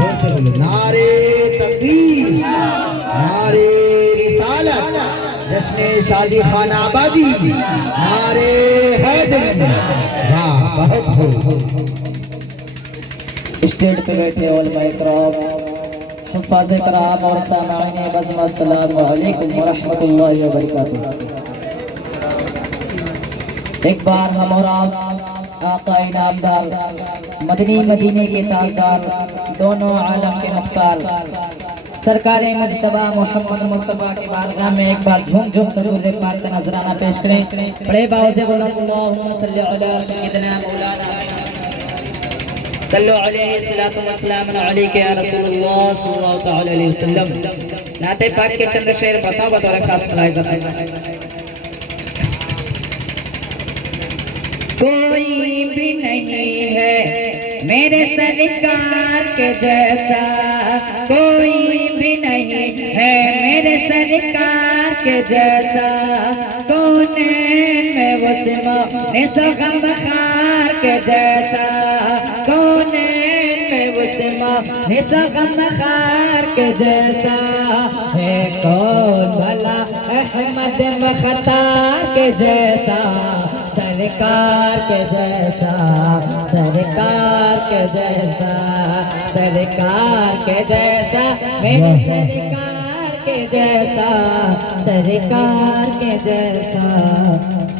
जोर से बोलो नारे तकबीर, नारे रिसालत, जश्न शादी खाना आबादी, नारे हैदरी। वाह बहुत खूब। स्टेज पे बैठे उलमा इकराम, हुफ़ाज़ इकराम और सामाईन बज़्म, अस्सलामु अलैकुम व रहमतुल्लाहि व बरकातुहू। एक बार हम और आप आका इनामदार मदनी मदीने के ताजदार दोनों आलम के मुख्तार सरकार मुज्तबा मोहम्मद मुस्तफ़ा के बारगाह में एक बार झूम झूम कर दुरूद पाक का नजराना पेश करें। बड़े भाव से बोलो अल्लाहुम्मा सल्ली अला सय्यिदना मौलाना सल्लु अलैहि सलातु व सलाम अलैका या रसूलुल्लाह सल्लल्लाहु तआला अलैहि वसल्लम। नाते पाक के चंद शेर बताओ बतौर खास फलाइज़। कोई भी नहीं है मेरे सरकार के जैसा, कोई भी नहीं है मेरे सरकार के जैसा, कौनैन में वस्मा सगम खार के जैसा, कौनैन में वस्मा सगम खार के जैसा है कौन भला अहमद मुख्तार के जैसा, सरकार के जैसा, सरकार के जैसा, सरकार के जैसा, मेरे सरकार के जैसा, सरकार के जैसा,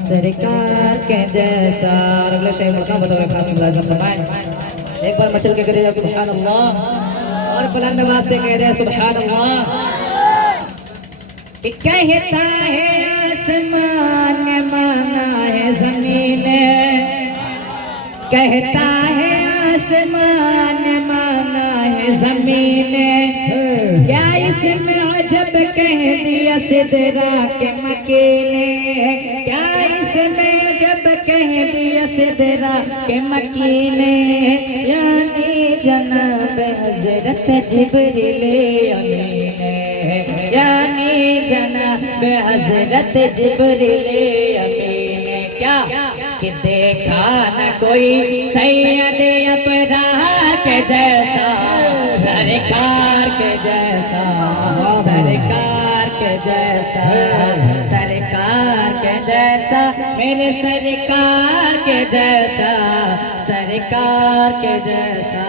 सरकार के जैसा। और अगला शेर मुल्का बतौर खास मुलाज़म फरमाएं। एक बार मचल के करें सुभान अल्लाह और बुलंद आवाज से कह दे सुभान अल्लाह। कहता है आसमान माना है जमीन, कहता है आसमान माना है जमीन, क्या इसमें अजब कह दिया सिदरा के मकीने, क्या इसमें अजब कह दिया सिदरा के मकीने, यानी जनाब हजरत जिब्रील अमीन, यानी जनाब हजरत जिब्रील अमीन। क्या कि देखा न कोई सैयद अबरार के जैसा, सरकार के जैसा, सरकार के जैसा, सरकार के जैसा, मेरे सरकार के जैसा, सरकार के जैसा,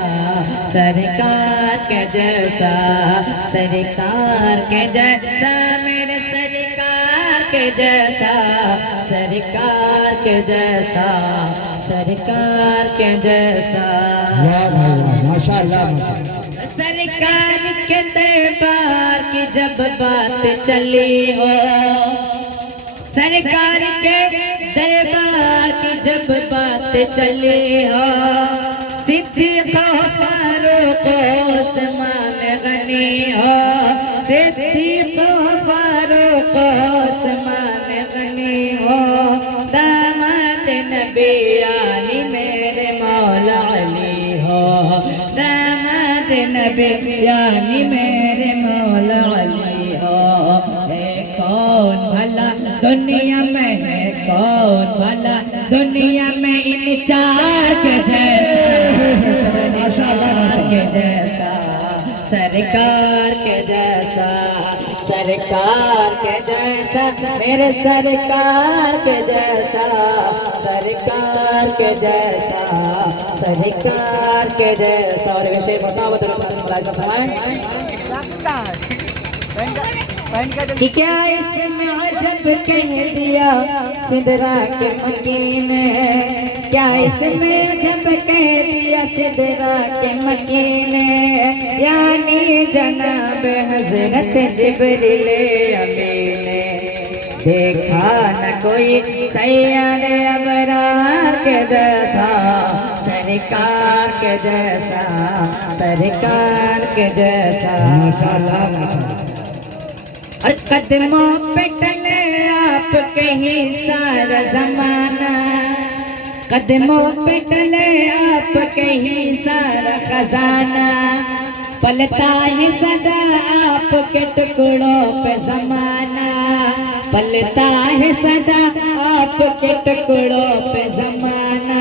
सरकार के जैसा, सरकार के जैसा, मेरे सरकार के जैसा, सरकार के जैसा, सरकार के जैसा। वाह भाई वाह, माशाअल्लाह माशाअल्लाह। सरकार के दरबार की जब बात चली हो, सरकार के दरबार की जब बात चली हो, सिद्दीक़ फारूक उस्मान गनी हो, सिद्दीक़ फारूक उस्मान गनी हो, दामाद नबी यानी मेरे मौला अली हो, दामाद नबी यानी मेरे मौला अली हो। है कौन भला दुनिया में, है कौन भला दुनिया में इन चार के जैसा, सरकार के जैसा, सरकार के जैसा, सरकार के जैसा, मेरे सरकार के जैसा, सरकार के जैसा, सरकार के जैसा। और विषय बताओ कि क्या इसमें अजब कह दिया सिदरा के मकीन, क्या इसमें अजब कह दिया सिदरा के मकीन, यानी जनाब हजरत जिब्रील अमीन। देखा न कोई सैयद अबरार के जैसा, सरकार के जैसा, सरकार के जैसा। माशाअल्लाह माशाअल्लाह। और कदमों पे टले आपके ही सारा जमाना, कदमों पे टले आपके ही सारा खजाना, पलता है सदा आपके टुकड़ों पे जमाना, पलता है सदा आपके टुकड़ों पे जमाना।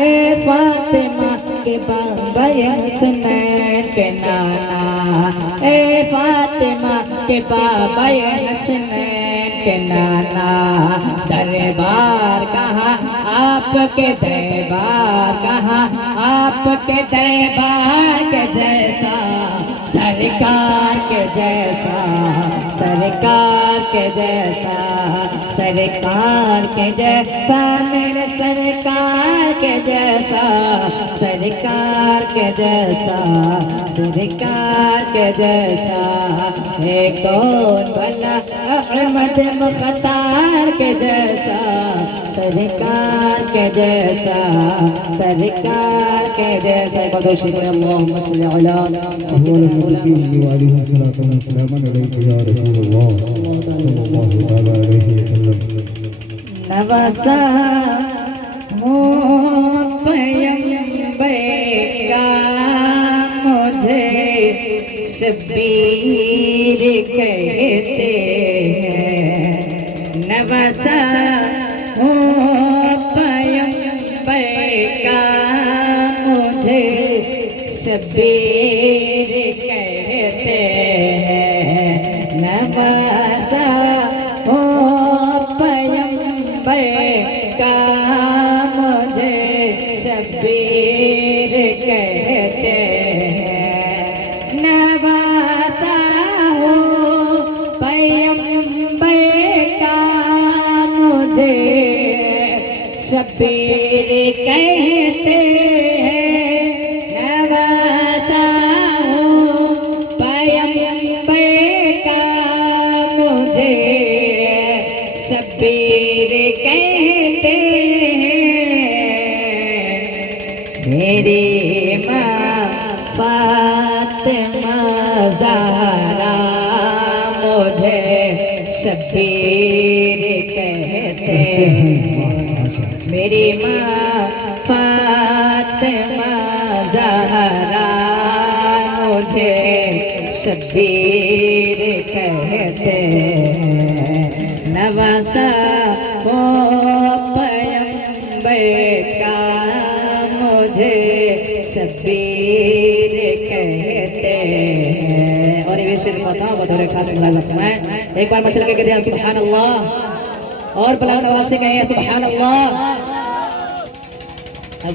ए फातिमा के बाबा हसनैन के नाना, ए फातिमा के बाबा हसनैन के नाना। दरबार कहाँ आपके दरबार कहाँ, आपके दरबार के जैसा, सरकार के जैसा, सरकार के जैसा, सरकार के जैसा, मेरे सरकार के जैसा, सरकार के जैसा, सरकार के जैसा है कौन भला अहमद मुख्तार के जैसा, सरकार के जैसा, सरकार के जैसा। बहुत शुक्रिया। अल्लाहुम्मा सल्ली अला अलैहि या रसूलल्लाह सल्लल्लाहु अलैहि वसल्लम। नवासा हो पैगंबर का मुझे शबीर कहते हैं। नवासा हो पैगंबर का मुझे शबीर कहते हैं। नवासा हो पैगंबर का मुझे शबीर कहते हैं। नवासा हो पैगंबर का मुझे शबीर कहते हैं। नवासा हो पैगंबर का मुझे शबीर कहते हैं। मेरी माँ फातिमा ज़हरा मुझे शबीर कहते हैं। मेरी माँ फातिमा ज़हरा मुझे शबीर कहते हैं। नवासा हो पैगंबर का मुझे शबीर कहते हैं। और ये शेर पता बतौर खास मुलाज़ा फरमाएं। एक बार मचल के कह दिया सुभान अल्लाह, और बुलंद आवाज़ से कहिए सुभान अल्लाह।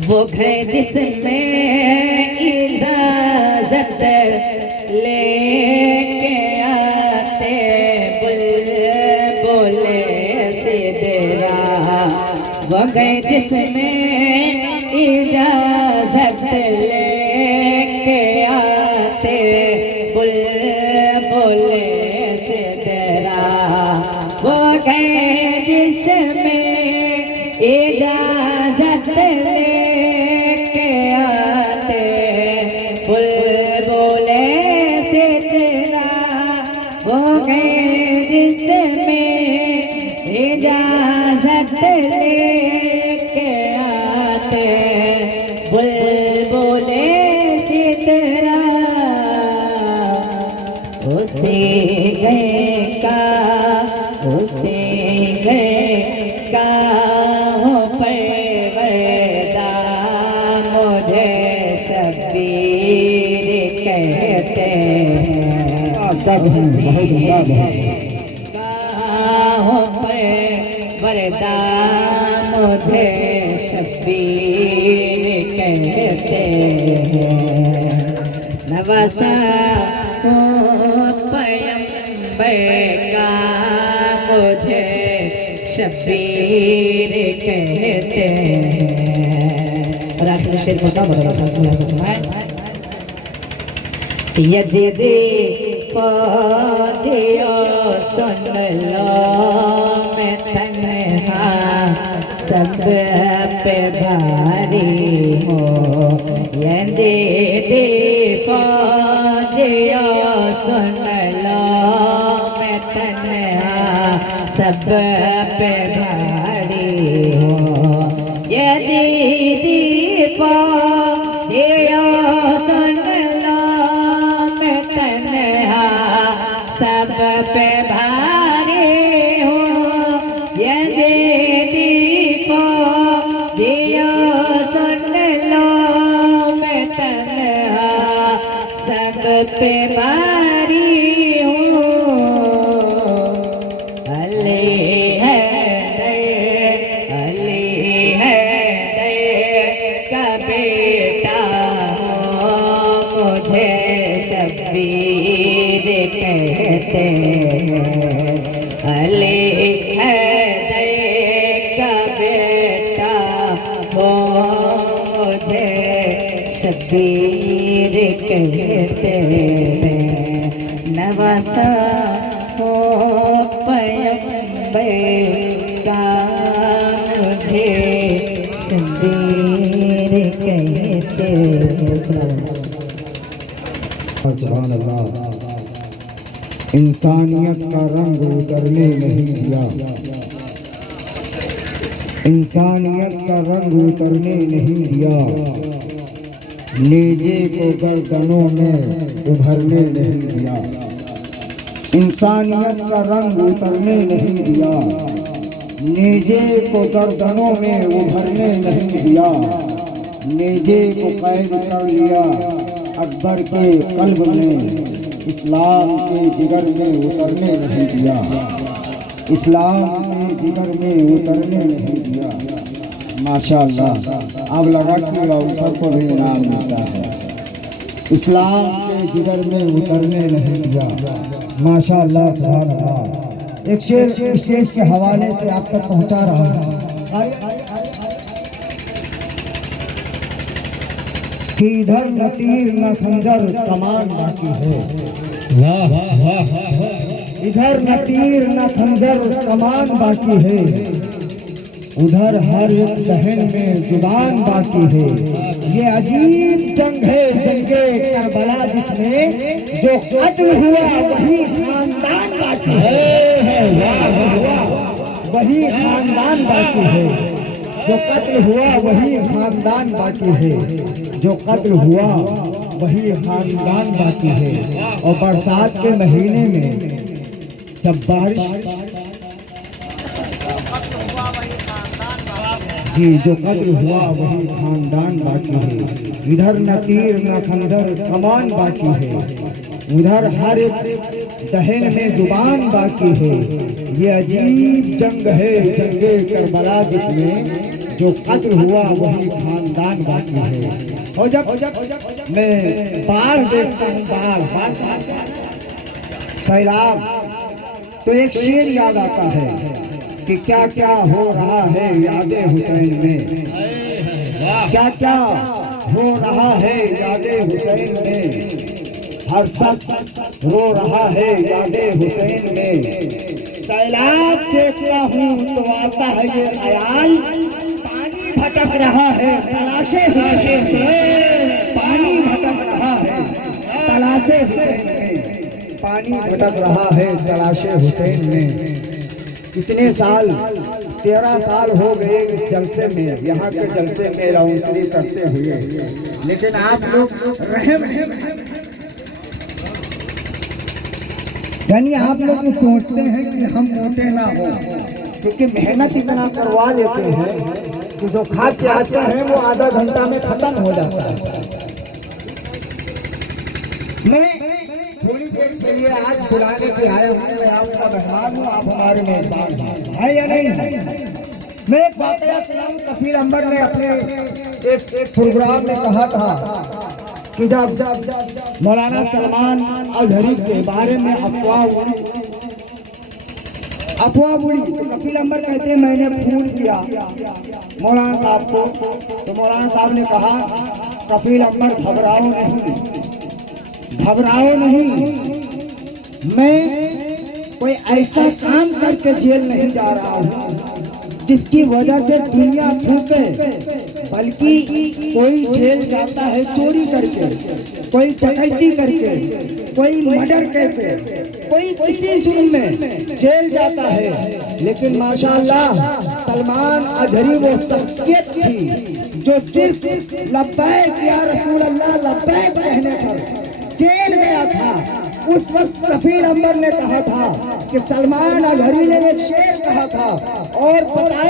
वो घर जिसमें इजाज़त लेके आते बुलबुले सिदरा, वो घर जिसमें इजाज़त लेके आते बुलबुले सिदरा, वो घर जिसमें इजाज़त लेके आते बुलबुले सिदरा, वो गए जिसमें इजाज़त लेके आते बुलबुले सिदरा। उसी घर का, उसी घर का हो परवरदा मुझे शबीर कहते हैं। हो परवरदा मुझे शबीर कहते हैं। नवासा हो पैगंबर का मुझे शबीर कहते हैं। और आखिर शेर को क्या बोला खास मुलाज़ा फरमाएं। यज़ीदी फौजियो सुन लो मैं तन्हा सब पे भारी हूँ। यज़ीदी फौजियो सुन लो मैं तन्हा सब पे भारी हूँ। यज़ीदी फौजियो सुन लो मैं तन्हा सब पे भारी हूँ। यज़ीदी फौजियो सुन लो मैं पे बारी हूँ, अली है का बेटा हूँ, मुझे शब्बीर कहते हैं। अली है का बेटा हूँ, मुझे शब्बीर कहते हैं। नवासा हो पैगंबर का, मुझे शब्बीर कहते हैं। सुभान अल्लाह। इंसानियत का रंग उतरने नहीं दिया, इंसानियत का रंग उतरने नहीं दिया, नेजे को गर्दनों में उभरने नहीं दिया। इंसानियत का रंग उतरने नहीं दिया, नेजे को गर्दनों में उभरने नहीं दिया। नेजे को कैद कर लिया अकबर के कल्ब में, इस्लाम के जिगर में उतरने नहीं दिया, इस्लाम के जिगर में उतरने नहीं दिया। माशाअल्लाह, अब लगा कि अवसर को भी इनाम मिलता है। इस्लाम के जिगर में उतरने नहीं दिया। माशाअल्लाह, सुभान अल्लाह। एक शेर स्टेज के हवाले से आप तक पहुंचा रहा हूँ कि इधर न तीर न खंजर कमान बाकी है। वाह वाह वाह। इधर न तीर न खंजर कमान बाकी है, उधर हर एक दहन में जुबान बाकी है। ये अजीब जंग है जंगे करबला, जिसमें जो कत्ल हुआ वही खानदान बाकी है। वही खानदान बाकी है, जो कत्ल हुआ वही खानदान बाकी है, जो कत्ल हुआ वही खानदान बाकी है। और बरसात के महीने में जब बारिश, जी, जो कत्ल हुआ वही खानदान बाकी है। इधर न तीर न खंजर कमान बाकी है, उधर हर एक दहन में जुबान बाकी है। ये अजीब जंग है जंगे करबला, जिसमें जो कत्ल हुआ वही खानदान बाकी है। और जब मैं बाढ़ देखता हूँ, बाढ़ सैलाब, तो एक शेर याद आता है कि क्या क्या हो रहा है यादे हुसैन में, क्या क्या हो रहा है यादे हुसैन में। हर शख्स रो रहा है यादे हुसैन में। सैलाब देखता हूँ तो आता है ये ख्याल, पानी भटक रहा है तलाशे हुसैन में। पानी भटक रहा है तलाशे हुसैन में, पानी भटक रहा है तलाशे हुसैन में। कितने साल, 13 साल हो गए इस जलसे में, यहाँ के जलसे में राउंसरी करते हुए, लेकिन आप लोग रहम, यानी आप लोग सोचते हैं कि हम मोटे ना हो, क्योंकि मेहनत इतना करवा लेते हैं कि जो खा के आते हैं वो आधा घंटा में खत्म हो जाता है। मैं थोड़ी देर के लिए आज बुलाने के आया हूँ, मैं आपका मेहमान हूँ, आप हमारे मेहमान है या नहीं? मैं एक वाकया सुनाऊं। कफील अंबर ने अपने एक प्रोग्राम में कहा था कि जब मौलाना सलमान अजहरी के बारे में अफवाह बुड़ी, तो कफील अंबर कहते हैं मैंने फोन किया मौलाना साहब को, तो मौलाना साहब ने कहा कफील अंबर घबराओ नहीं, मैं कोई ऐसा काम करके जेल नहीं जा रहा हूँ जिसकी वजह से दुनिया थूके, बल्कि कोई जेल जाता है चोरी करके, कोई डकैती करके, कोई मर्डर करके, कोई किसी जुर्म में जेल जाता है। लेकिन माशाअल्लाह सलमान अजहरी वो शख्सियत थी जो सिर्फ लब्बैक या रसूल अल्लाह लब्बैक कहने पर जेल गया था। उस वक्त कफील अंबर ने कहा था कि सलमान अजहरी ने एक शेर कहा था और बताया